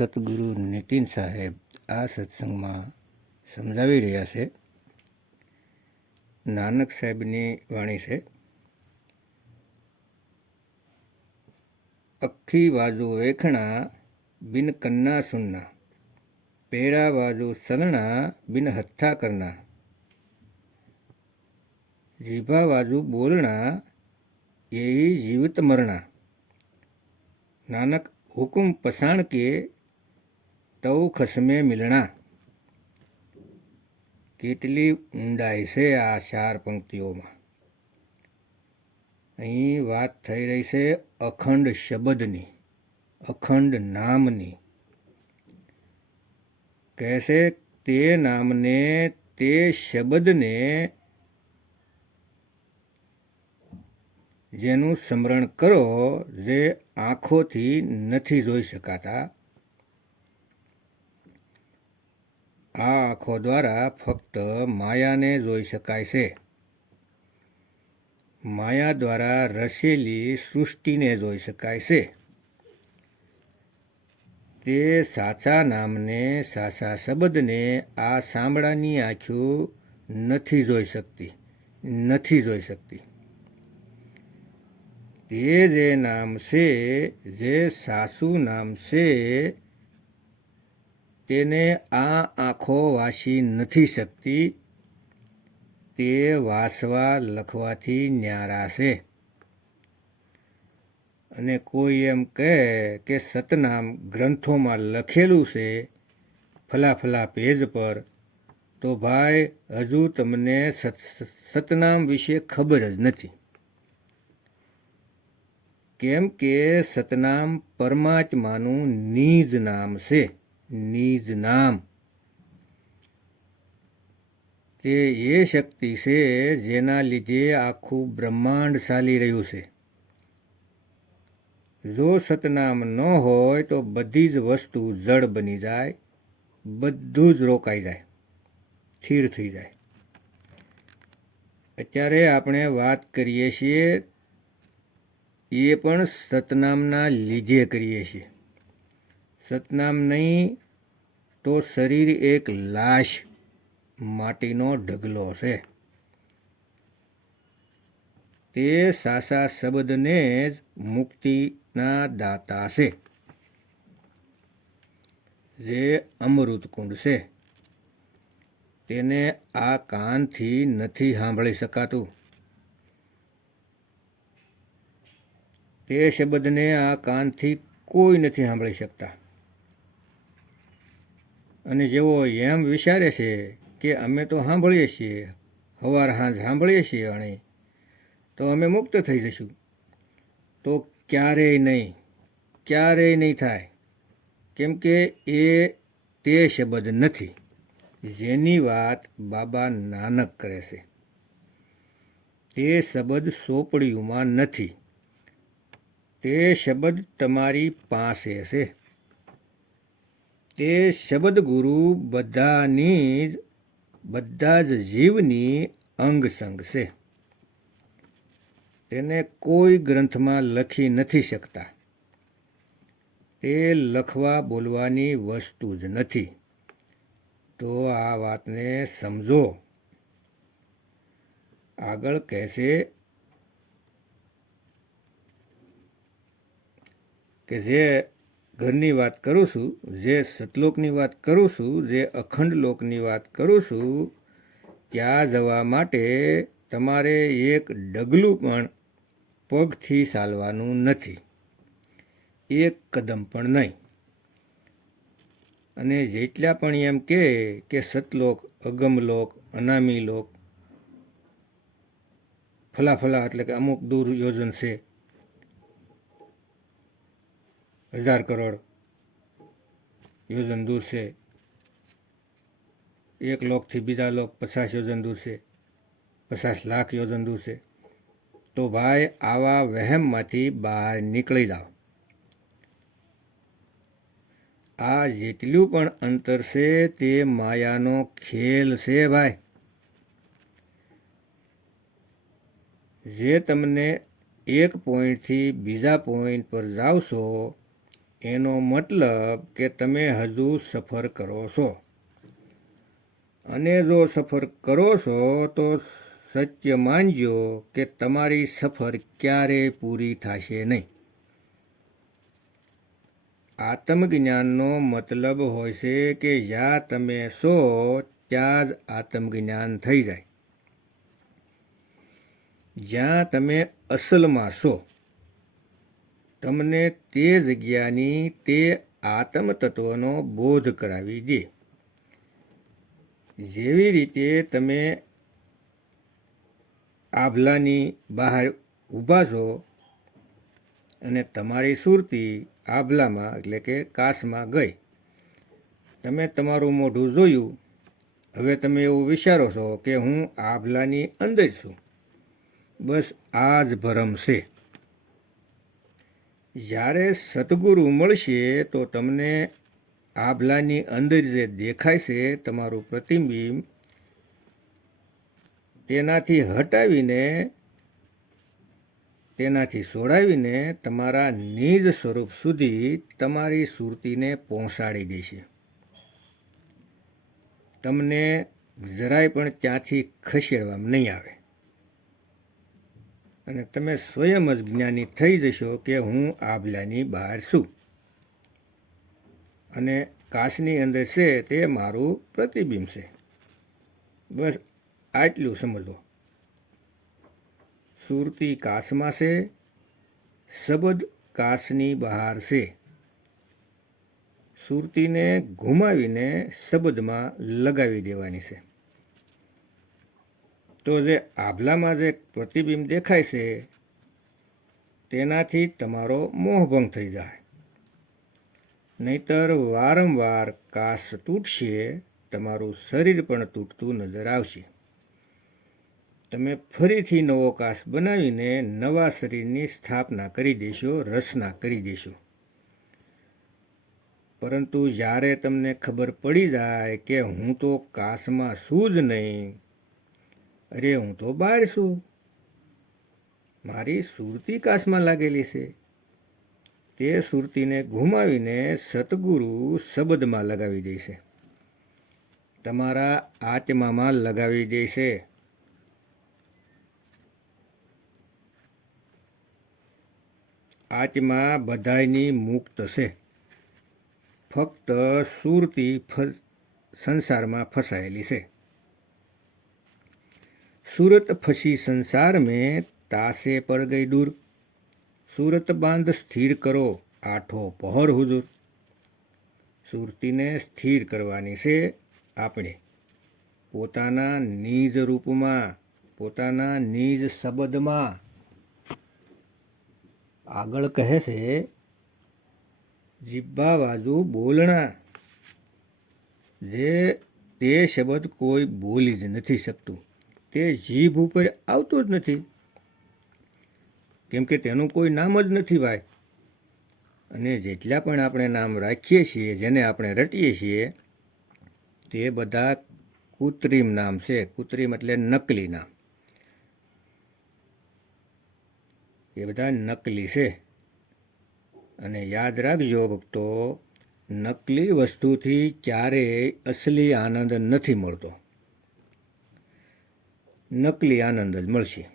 સતગુરુ નીતિન સાહેબ આ સત્સંગમાં સમજાવી રહ્યા છે નાનક સાહેબની વાણી છે અખ્ખી બાજુ વેખણા બિન કન્ના સુન્ના પેરા બાજુ સલણા બિન હથ્થા કરના જીભા બાજુ બોલણા એહી જીવિત મરણા નાનક હુકુમ પસાણ કે તવ ખસમે મિલણા. કેટલી ઊંડાઈ છે આ ચાર પંક્તિઓમાં. અહીં વાત થઈ રહી છે અખંડ શબ્દની, અખંડ નામની. કહેશે તે નામને, તે શબ્દને જેનું સ્મરણ કરો જે આંખોથી નથી જોઈ શકાતા. આ આંખો દ્વારા ફક્ત માયાને જોઈ શકાય છે. માયા દ્વારા રસેલી સૃષ્ટિને જોઈ શકાય છે. તે સાચા નામને, સાચા શબ્દને આ સાંભળાની આંખો નથી જોઈ શકતી, નથી જોઈ શકતી. તે જે નામ છે, જે સાસુ નામ છે તેને આ આંખો વાસી નથી શકતી, તે વાસવા લખવાથી ન્યારા છે અને કોઈ એમ કહે કે સતનામ ગ્રંથોમાં લખેલું છે ફલા ફલા પેજ પર, તો ભાઈ, હજુ તમને સત, સતનામ વિશે ખબર જ નથી. કેમ કે સતનામ પરમાત્માનું નિજ નામ છે. નિજ નામ તે એ શક્તિ છે જેના લીધે આખું બ્રહ્માંડ ચાલી રહ્યું છે. જો સતનામ ન હોય તો બધી જ વસ્તુ જડ બની જાય, બધું જ રોકાઈ જાય, સ્થિર થઈ જાય. અત્યારે આપણે વાત કરીએ છીએ, એ પણ સતનામના લીધે કરીએ છીએ. સતનામ નહીં તો શરીર એક લાશ માટીનો ઢગલો છે. તે સાસા શબ્દને જ મુક્તિના દાતા છે. જે અમૃત કુંડ છે. તેને આ કાનથી નથી સાંભળી શકાતું. તે શબ્દને આ કાનથી કોઈ નથી સાંભળી શકતા. અને જેવો એમ વિચારે છે કે અમે તો સાંભળીએ છીએ સવાર સાંજ સાંભળીએ છીએ અણે, તો અમે મુક્ત થઈ જઈશું. તો ક્યારેય નહીં ક્યારેય નહીં થાય, કેમ કે એ તે શબ્દ નથી, જેની વાત બાબા નાનક કરે છે. તે શબ્દ સોપડીઓમાં નથી, તે શબ્દ તમારી પાસે છે. તે શબ્દગુરુ બધાની જ, બધા જ જીવની અંગસંગ છે. તેને કોઈ ગ્રંથમાં લખી નથી શકતા. તે લખવા બોલવાની વસ્તુ જ નથી. તો આ વાતને સમજો. આગળ કહેશે કે જે ઘરની વાત કરું છું, જે સતલોકની વાત કરું છું, જે અખંડ લોકની વાત કરું છું, ત્યાં જવા માટે તમારે એક ડગલું પણ પગથી ચાલવાનું નથી. એક કદમ પણ નહીં. અને જેટલા પણ એમ કહે કે સતલોક, અગમલોક અનામી લોક ફલા ફલા એટલે કે અમુક દૂર યોજન છે હજાર કરોડ યોજન દૂર છે. એક લોકથી બીજા લોક પચાસ યોજન દૂર છે. પચાસ લાખ યોજન દૂર છે. તો ભાઈ, આવા વહેમમાંથી બહાર નીકળી જાઓ. આ જેટલું પણ અંતર છે તે માયાનો ખેલ છે ભાઈ. જે તમને એક પોઈન્ટથી બીજા પોઈન્ટ પર જાવશો એનો મતલબ કે તમે હજુ સફર કરો છો. અને જો સફર કરો છો, તો સત્ય માનજો કે તમારી સફર ક્યારેય પૂરી થશે નહીં. આત્મજ્ઞાનનો મતલબ હોય છે કે જ્યાં તમે છો, ત્યાં જ આત્મજ્ઞાન થઈ જાય. જ્યાં તમે અસલમાં છો. તમને તે જગ્યાની તે આત્મતત્વનો બોધ કરાવી દે. જેવી રીતે તમે આભલાની બહાર ઊભા છો અને તમારી સુરતી આભલામાં એટલે કે કાસમાં ગઈ, તમે તમારું મોઢું જોયું, હવે તમે એવું વિચારો છો કે હું આભલાની અંદર છું. બસ આ જ ભરમ છે. જ્યારે સદગુરુ મળશે તો તમને આભલાની અંદર જે દેખાય છે તમારું પ્રતિબિંબ, તેનાથી હટાવીને, તેનાથી છોડાવીને તમારા નિજ સ્વરૂપ સુધી તમારી સુરતીને પહોંચાડી દેશે. તમને જરાય પણ ત્યાંથી ખસેડવામાં નહીં આવે. અને તમે સ્વયં જ જ્ઞાની થઈ જશો કે હું આભલાની બહાર છું. અને કાચની અંદર છે તે મારું પ્રતિબિંબ છે. બસ આટલું સમજો સુરતી કાચમાં છે શબ્દ કાચની બહાર છે. સુરતીને ઘુમાવીને શબ્દમાં લગાવી દેવાની છે. તો જે આભલામાં જે પ્રતિબિંબ દેખાય છે, તેનાથી તમારો મોહભંગ થઈ જાય. નહીતર વારંવાર કાસ તૂટશે, તમારું શરીર પણ તૂટતું નજર આવશે. તમે ફરીથી નવો કાસ બનાવીને નવા શરીરની સ્થાપના કરી દેશો, રચના કરી દેશો. પરંતુ જ્યારે તમને ખબર પડી જાય કે હું તો કાસમાં છું જ નહીં અરે હું તો બહાર છું. મારી સુરતી કાશમાં લાગેલી છે. તે સુરતીને ઘુમાવીને સતગુરુ શબ્દમાં લગાવી દેશે તમારા આત્મામાં લગાવી દેશે આત્મા બધાયની મુક્ત છે. ફક્ત સુરતી સંસારમાં ફસાયેલી છે. सूरत फंसी संसार में तासे पड़ गई दूर सूरत बांध સ્થિર કરો આઠો પહોર હુજુર સુરતીને સ્થિર કરવાની છે આપણે પોતાના નિજ રૂપમાં પોતાના નિજ શબ્દમાં આગળ કહે છે જીબ્બા બાજુ બોલણા જે તે શબ્દ કોઈ બોલી જ નથી શકતું તે જીભ ઉપર આવતું જ નથી. કેમ કે તેનું કોઈ નામ જ નથી ભાઈ. અને જેટલા પણ આપણે નામ રાખીએ છીએ, જેને આપણે રટીએ છીએ, તે બધા કૃત્રિમ નામ છે. કૃત્રિમ એટલે નકલી નામ. એ બધા નકલી છે. અને યાદ રાખજો ભક્તો, નકલી વસ્તુથી ક્યારેય અસલી આનંદ નથી મળતો. નકલી આનંદ જ મળશે.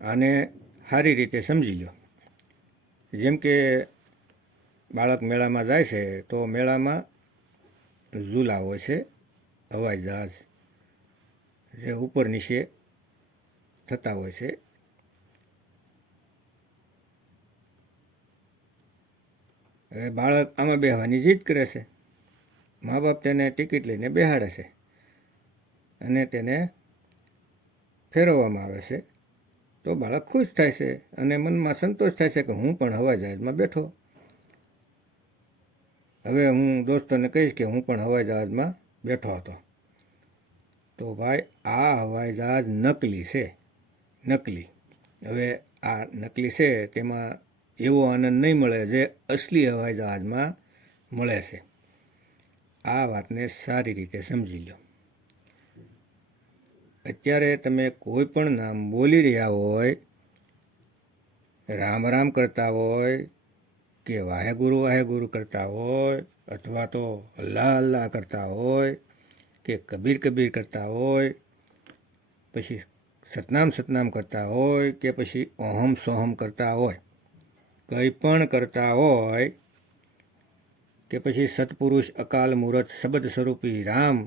આને સારી રીતે સમજી લો જેમ કે બાળક મેળામાં જાય છે, તો મેળામાં ઝૂલા હોય છે હવાઈ જહાજ જે ઉપર નીચે થતા હોય છે. હવે બાળક આમાં બેહવાની જીદ કરે છે. મા બાપ તેને ટિકિટ લઈને બેહાડે છે. અને તેને ફેરવવામાં આવે છે. તો બાળક ખુશ થાય છે અને મનમાં સંતોષ થાય છે કે હું પણ હવાઈ જહાજમાં બેઠો. હવે હું દોસ્તોને કહીશ કે હું પણ હવાઈ જહાજમાં બેઠો હતો. તો ભાઈ, આ હવાઈ જહાજ નકલી છે, નકલી. હવે આ નકલી છે તેમાં એવો આનંદ નહીં મળે જે અસલી હવાઈ જહાજમાં મળે છે. આ વાતને સારી રીતે સમજી લો અત્યારે તમે કોઈ પણ નામ બોલી રહ્યા હોય, રામ રામ કરતા હોય કે વાહેગુરુ વાહેગુરુ કરતા હોય અથવા તો અલ્લાહ અલ્લાહ કરતા હોય કે કબીર કબીર કરતા હોય, પછી સતનામ સતનામ કરતા હોય કે પછી ઓહમ સોહમ કરતા હોય, કંઈ પણ કરતા હોય કે પછી સત્પુરુષ અકાલ મુહૂર્ત શબ્દ સ્વરૂપી રામ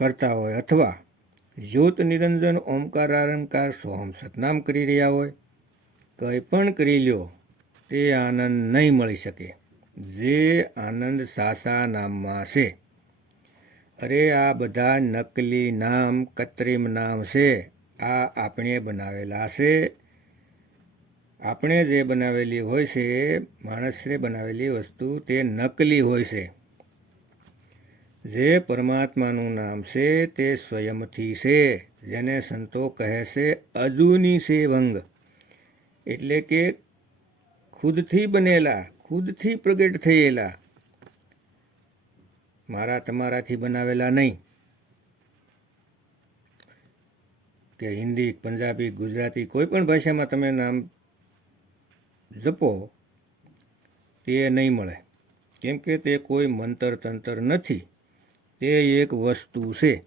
કરતા હોય અથવા જ્યોત, નિરંજન, ઓમકાર અરંકાર સોહમ, સતનામ કરી રહ્યા હોય, કંઈ પણ કરી લ્યો, તે આનંદ નહીં મળી શકે. જે આનંદ સાસા નામમાં છે. અરે, આ બધા નકલી નામ, કત્રિમ નામ છે. આ આપણે બનાવેલા છે. આપણે જે બનાવેલી હોય છે માણસે બનાવેલી વસ્તુ તે નકલી હોય છે. જે પરમાત્માનું નામ છે તે સ્વયંથી છે, જેને સંતો કહે છે અજુની સેવંગ. એટલે કે ખુદથી બનેલા, ખુદથી પ્રગટ થયેલા. મારા તમારાથી બનાવેલા નહીં. કે હિન્દી, પંજાબી, ગુજરાતી કોઈ પણ ભાષામાં તમે નામ જપો, તે નહીં મળે. કેમ કે તે કોઈ મંતર તંત્ર નથી. તે એક વસ્તુ છે.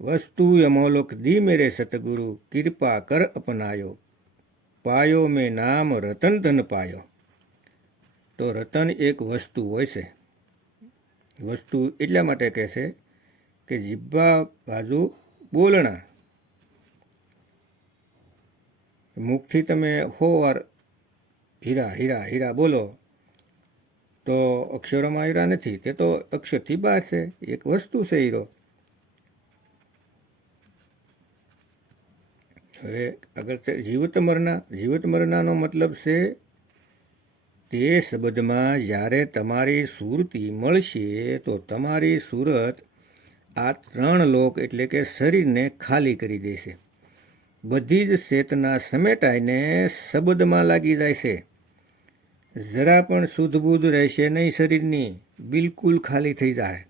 વસ્તુ યમોલોક દી મેરે સતગુરુ કૃપા કર અપનાયો. પાયો મેં નામ રતન ધન પાયો. તો રતન એક વસ્તુ હોય છે. વસ્તુ એટલા માટે કહે છે કે જીભા બાજુ બોલણા. મુખથી તમે હો વાર હીરા હીરા હીરા બોલો. તો અક્ષરોમાં હીરા નથી, તે તો અક્ષરથી બહાર છે, એક વસ્તુ છે હીરો હવે આગળ છે જીવત મરના મતલબ છે, તે શબ્દમાં જ્યારે તમારી સુરતી મળશે, તો તમારી સુરત આ ત્રણ લોક એટલે કે શરીરને ખાલી કરી દેશે. બધી જ ચેતના સમેટાઈને શબ્દમાં લાગી જાય છે. જરા પણ શુદ્ધ રહેશે નહીં શરીરની, બિલકુલ ખાલી થઈ જાય.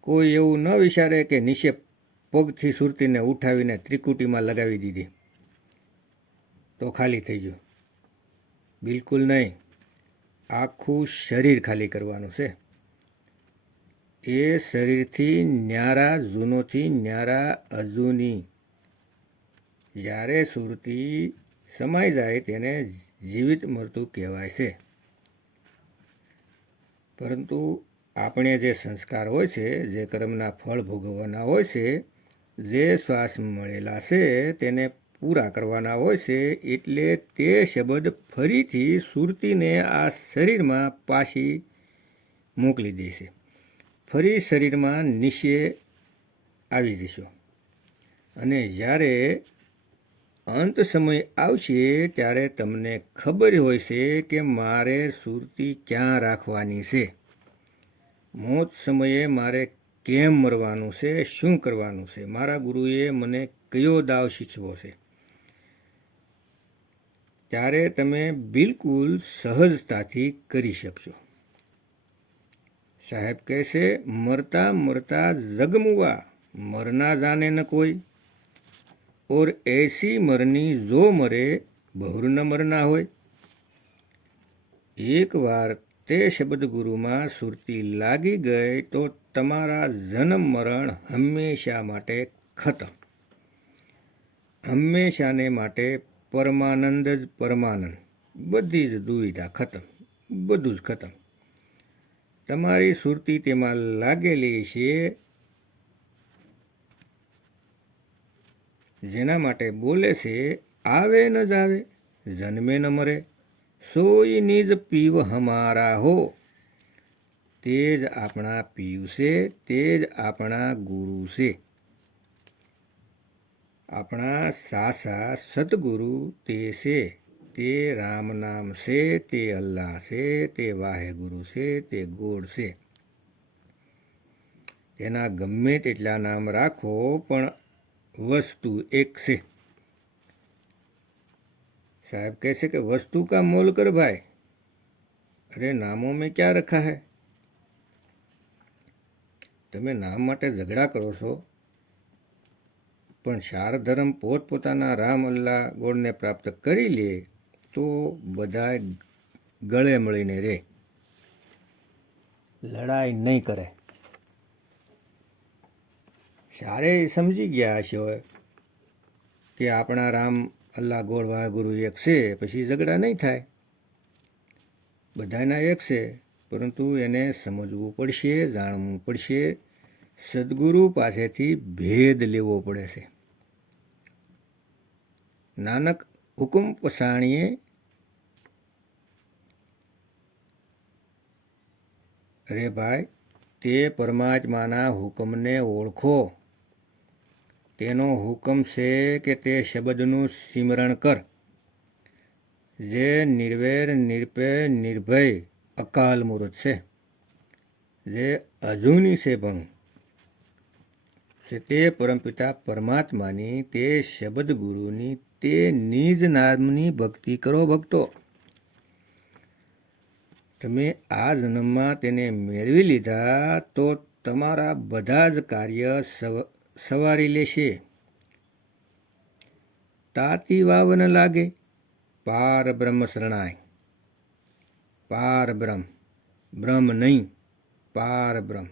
કોઈ એવું ન વિચારે કે નીચે પગથી સુરતીને ઉઠાવીને ત્રિકુટીમાં લગાવી દીધી. તો ખાલી થઈ ગયું. બિલકુલ નહીં. આખું શરીર ખાલી કરવાનું છે. એ શરીરથી ન્યારા જૂનોથી ન્યારા અજૂની. જ્યારે સુરતી સમાઈ જાય, તેને જીવિત મરતું કહેવાય છે. પરંતુ આપણે જે સંસ્કાર હોય છે, જે કર્મના ફળ ભોગવવાના હોય છે, જે શ્વાસ મળેલા છે, તેને પૂરા કરવાના હોય છે, એટલે તે શબ્દ ફરીથી સુરતીને આ શરીરમાં પાછી મોકલી દેશે ફરી શરીરમાં નીચે આવી જશો. અને જ્યારે અંત સમય આવશે ત્યારે તમને ખબર હોય છે કે મારે સુરતી ક્યાં રાખવાની છે. મોત સમયે મારે કેમ મરવાનું છે, શું કરવાનું છે? મારા ગુરુએ મને કયો દાવ શીખવો છે? ત્યારે તમે બિલકુલ સહજતાથી કરી શકશો. સાહેબ કહેશે, મરતા મરતા જગમુવા, મરના જાને ન કોઈ. ઓર એસી મરની જો મરે, બહુર ન મરના હોય. એકવાર તે શબ્દ ગુરુમાં સુરતી લાગી ગઈ તો તમારા જન્મ મરણ હંમેશા માટે ખતમ. હંમેશાને માટે પરમાનંદ જ પરમાનંદ. બધી જ દુવિધા ખતમ. બધું જ ખતમ. તમારી સુરતી તેમાં લાગેલી છે જેના માટે બોલે છે, આવે ન જ આવે જન્મે ન મરે સોઈ નિજ પીવ હમારા હો. તે જ આપણા પીવ છે, તે જ આપણા ગુરુ છે. આપણા સાસા સદગુરુ તે છે, તે રામ નામ છે, તે અલ્લાહ છે, તે વાહેગુરુ છે, તે ગોળ છે. તેના ગમે તેટલા નામ રાખો, પણ વસ્તુ એક છે साहब कैसे कि वस्तु का मोल कर भाई અરે નામો મેં ક્યાં રખા હે તમે નામ માટે ઝઘડા કરો છો પણ શારધર્મ પોતપોતાના રામ અલ્લાહ ગોળને પ્રાપ્ત કરી લે તો બધાય ગળે મળીને રહે લડાઈ નહીં કરે સારે સમજી ગયા હશે હોય કે આપણા રામ, અલ્લાહ, ગોળ વાહગુરુ એક છે, પછી ઝઘડા નહીં થાય? બધાના એક છે, પરંતુ એને સમજવું પડશે, જાણવું પડશે. સદગુરુ પાસેથી ભેદ લેવો પડે છે. નાનક હુકુમ પસાણીએ અરે ભાઈ, તે પરમાત્માના હુકમને ઓળખો. તેનો હુકમ છે કે તે શબ્દનું સિમરણ કર. જે નિર્વેર, નિર્પે, નિર્ભય, અકાલ મૂર્ત છે. જે અજુની છે ભંગ. છે તે પરમપિતા પરમાત્માની, તે શબ્દ ગુરુની તે નિજ નામની ભક્તિ કરો ભક્તો. તમે આ જન્મમાં તેને મેળવી લીધા તો તમારા બધા જ કાર્ય સવ- સવારી લેશે. તાતી વાવ ન લાગે, પાર બ્રહ્મ શરણાય. પાર બ્રહ્મ બ્રહ્મ નહીં, પાર બ્રહ્મ.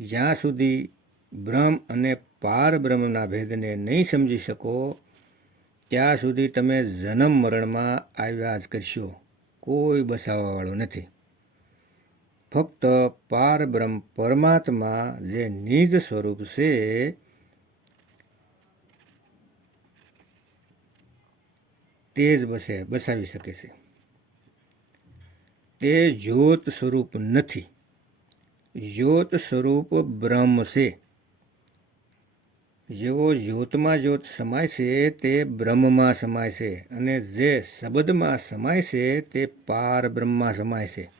જ્યાં સુધી બ્રહ્મ અને પાર બ્રહ્મના ભેદને નહીં સમજી શકો, ત્યાં સુધી તમે જન્મ મરણમાં આવ્યા જ કરશો. કોઈ બસાવવાવાળો નથી. ફક્ત પાર બ્રહ્મ પરમાત્મા જે નિજ સ્વરૂપ છે, તે જ બસે, બસાવી શકે છે. તે જ્યોત સ્વરૂપ નથી. જ્યોત સ્વરૂપ બ્રહ્મ છે. જેવો જ્યોતમાં જ્યોત સમાય છે, તે બ્રહ્મમાં સમાય છે અને જે શબ્દમાં સમાય છે, તે પાર બ્રહ્મમાં સમાય છે.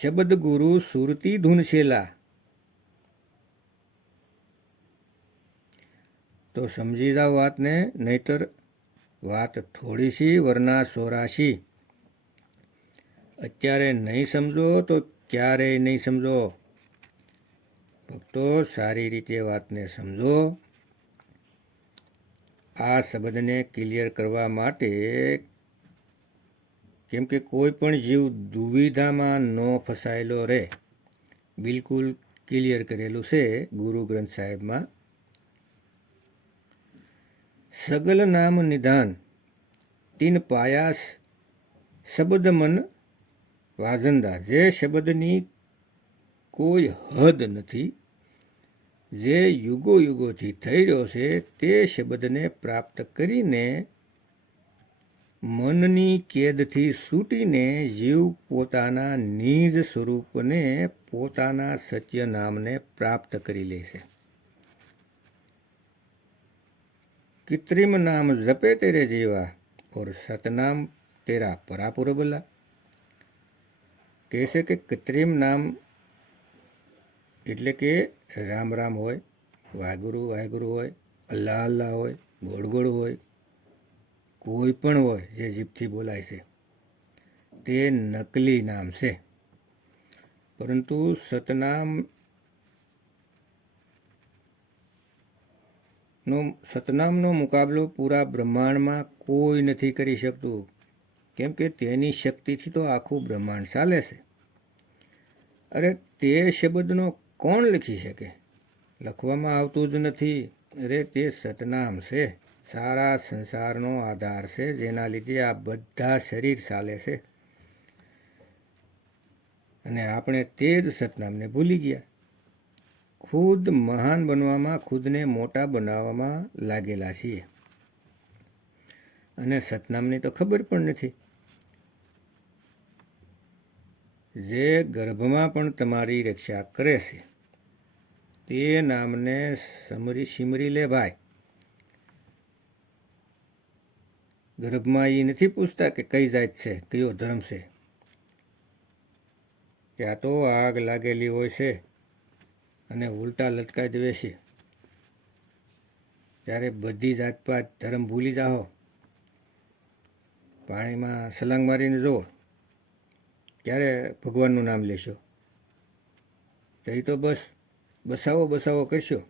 શબ્દ ગુરુ સુરતી ધૂનશેલા. તો સમજી જાઓ વાતને, નહીતર વાત થોડી સી વરના સોરાશી. અત્યારે નહીં સમજો તો ક્યારેય નહીં સમજો. ભક્તો, સારી રીતે વાતને સમજો. આ શબ્દને ક્લિયર કરવા માટે કેમ કે કોઈ પણ જીવ દુવિધામાં ન ફસાયેલો રહે. બિલકુલ ક્લિયર કરેલું છે ગુરુ ગ્રંથ સાહેબમાં. સગલ નામ નિધાન તીન પાયાસ, શબ્દ મન વાજંદા. જે શબ્દની કોઈ હદ નથી, જે યુગો યુગોથી થઈ રહ્યો છે, તે શબ્દને પ્રાપ્ત કરીને મનની કેદથી છૂટીને જીવ પોતાના નિજ સ્વરૂપને પોતાના સત્ય નામને પ્રાપ્ત કરી લે છે. કૃત્રિમ નામ જપે તેરે જીવા ઓર સતનામ તેરા પરાપુર બોલા કહે છે કે કૃત્રિમ નામ એટલે કે રામ રામ હોય વાહગુરુ વાહેગુરુ હોય, અલ્લાહ અલ્લાહ હોય, ગોળ ગોળ હોય કોઈ પણ હોય જે જીભથી બોલાય છે, તે નકલી નામ છે. પરંતુ સતનામ નો, સતનામનો મુકાબલો પૂરા બ્રહ્માંડમાં કોઈ નથી કરી શકતું, કેમ કે તેની શક્તિથી તો આખું બ્રહ્માંડ ચાલે છે. અરે, તે શબ્દનો કોણ લખી શકે? લખવામાં આવતું જ નથી. અરે, તે સતનામ છે. સારા સંસારનો આધાર છે, જેના લીધે આ બધા શરીર ચાલે છે. અને આપણે તે જ સતનામને ભૂલી ગયા. ખુદ મહાન બનવામાં, ખુદને મોટા બનાવવામાં લાગેલા છીએ. અને સતનામની તો ખબર પણ નથી. જે ગર્ભમાં પણ તમારી રક્ષા કરે છે, તે નામને સમરી સિમરી લે ભાઈ ગર્ભમાં એ નથી પૂછતા કે કઈ જાત છે, કયો ધર્મ છે. ત્યાં તો આગ લાગેલી હોય છે અને ઉલટા લટકાઈ દેવે છે ત્યારે બધી જાતપાત ધર્મ ભૂલી જાઓ. પાણીમાં સલાંગ મારીને જુઓ. ક્યારે ભગવાનનું નામ લેશો? તો એ તો બસ બસાવો બસાવો કરશો.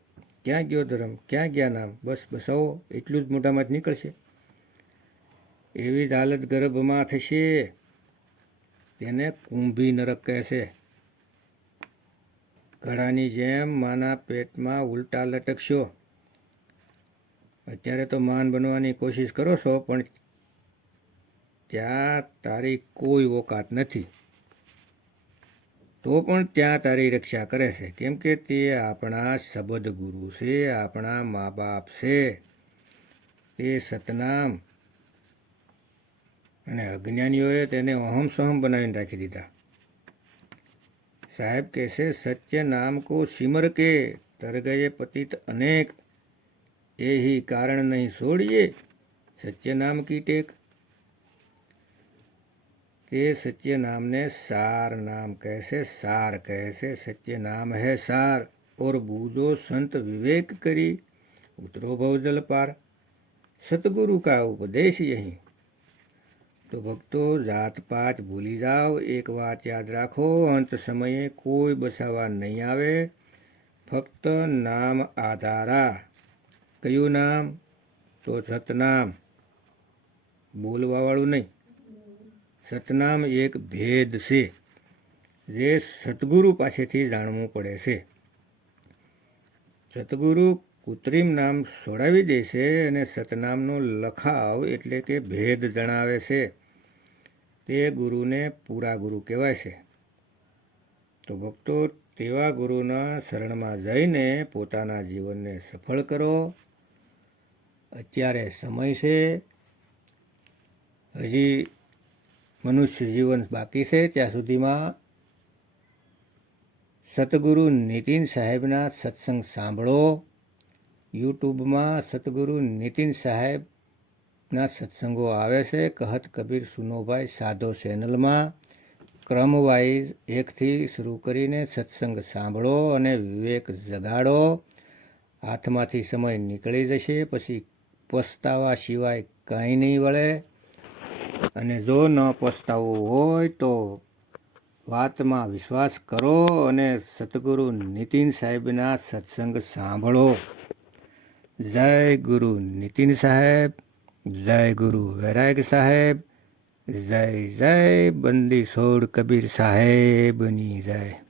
ક્યાં ગયો ધર્મ? ક્યાં ગયા નામ? બસ બસાવો, એટલું જ મોઢામાં જ નીકળશે. એવી જ હાલત ગર્ભમાં થશે. તેને કુંભી નરક કહેશે ઘડાની જેમ માના પેટમાં ઉલટા લટકશો. અત્યારે તો માન બનવાની કોશિશ કરો છો, પણ ત્યાં તારી કોઈ ઓકાત નથી. તો પણ ત્યાં તારી રક્ષા કરે છે. કેમ કે તે આપણા શબદ ગુરુ છે, આપણા મા બાપ છે. તે સતનામ અને અજ્ઞાનીઓએ તેને અહમ સહમ બનાવીને રાખી દીધા. સાહેબ કહેશે, સત્ય નામ કો સિમર કે તરગયે પતિત અનેક. એ કારણ નહીં છોડીએ સત્ય નામ કી ટેક. તે સત્ય નામને સાર નામ કહેશે, સાર કહેશે, સત્ય નામ હે સાર. ઓર બૂજો સંત વિવેક કરી, ઉતરો ભવજલ પાર. સતગુરુ કા ઉપદેશ અહીં તો ભક્તો જાત પાત ભૂલી જાઓ. એક વાત યાદ રાખો, અંત સમયે કોઈ બસાવા નહીં આવે. ફક્ત નામ આધારા. કયું નામ? તો સતનામ. બોલવાવાળું નહીં. સતનામ એક ભેદ છે, જે સદગુરુ પાસેથી જાણવું પડે છે. સતગુરુ કૃત્રિમ નામ છોડાવી દે છે અને સતનામનો લખાવ એટલે કે ભેદ જણાવે છે. તે ગુરુને પૂરા ગુરુ કહેવાય છે. તો ભક્તો, તેવા ગુરુના શરણમાં જઈને પોતાના જીવનને સફળ કરો. અત્યારે સમય છે. હજી મનુષ્ય જીવન બાકી છે. ત્યાં સુધીમાં સતગુરુ નીતિન સાહેબના સત્સંગ સાંભળો. યુટ્યુબમાં સતગુરુ નીતિન સાહેબના સત્સંગો આવે છે. કહત કબીર સુનોભાઈ સાધો ચેનલમાં. ક્રમવાઇઝ એકથી શરૂ કરીને સત્સંગ સાંભળો અને વિવેક જગાડો. હાથમાંથી સમય નીકળી જશે, પછી પસ્તાવા સિવાય કાંઈ નહીં વળે. અને જો ન પસ્તાવવું હોય તો વાતમાં વિશ્વાસ કરો અને સતગુરુ નીતિન સાહેબના સત્સંગ સાંભળો. જય ગુરુ નીતિન સાહેબ. જય ગુરુ વૈરાગ સાહેબ જય જય બંદી છોડ કબીર સાહેબની જય.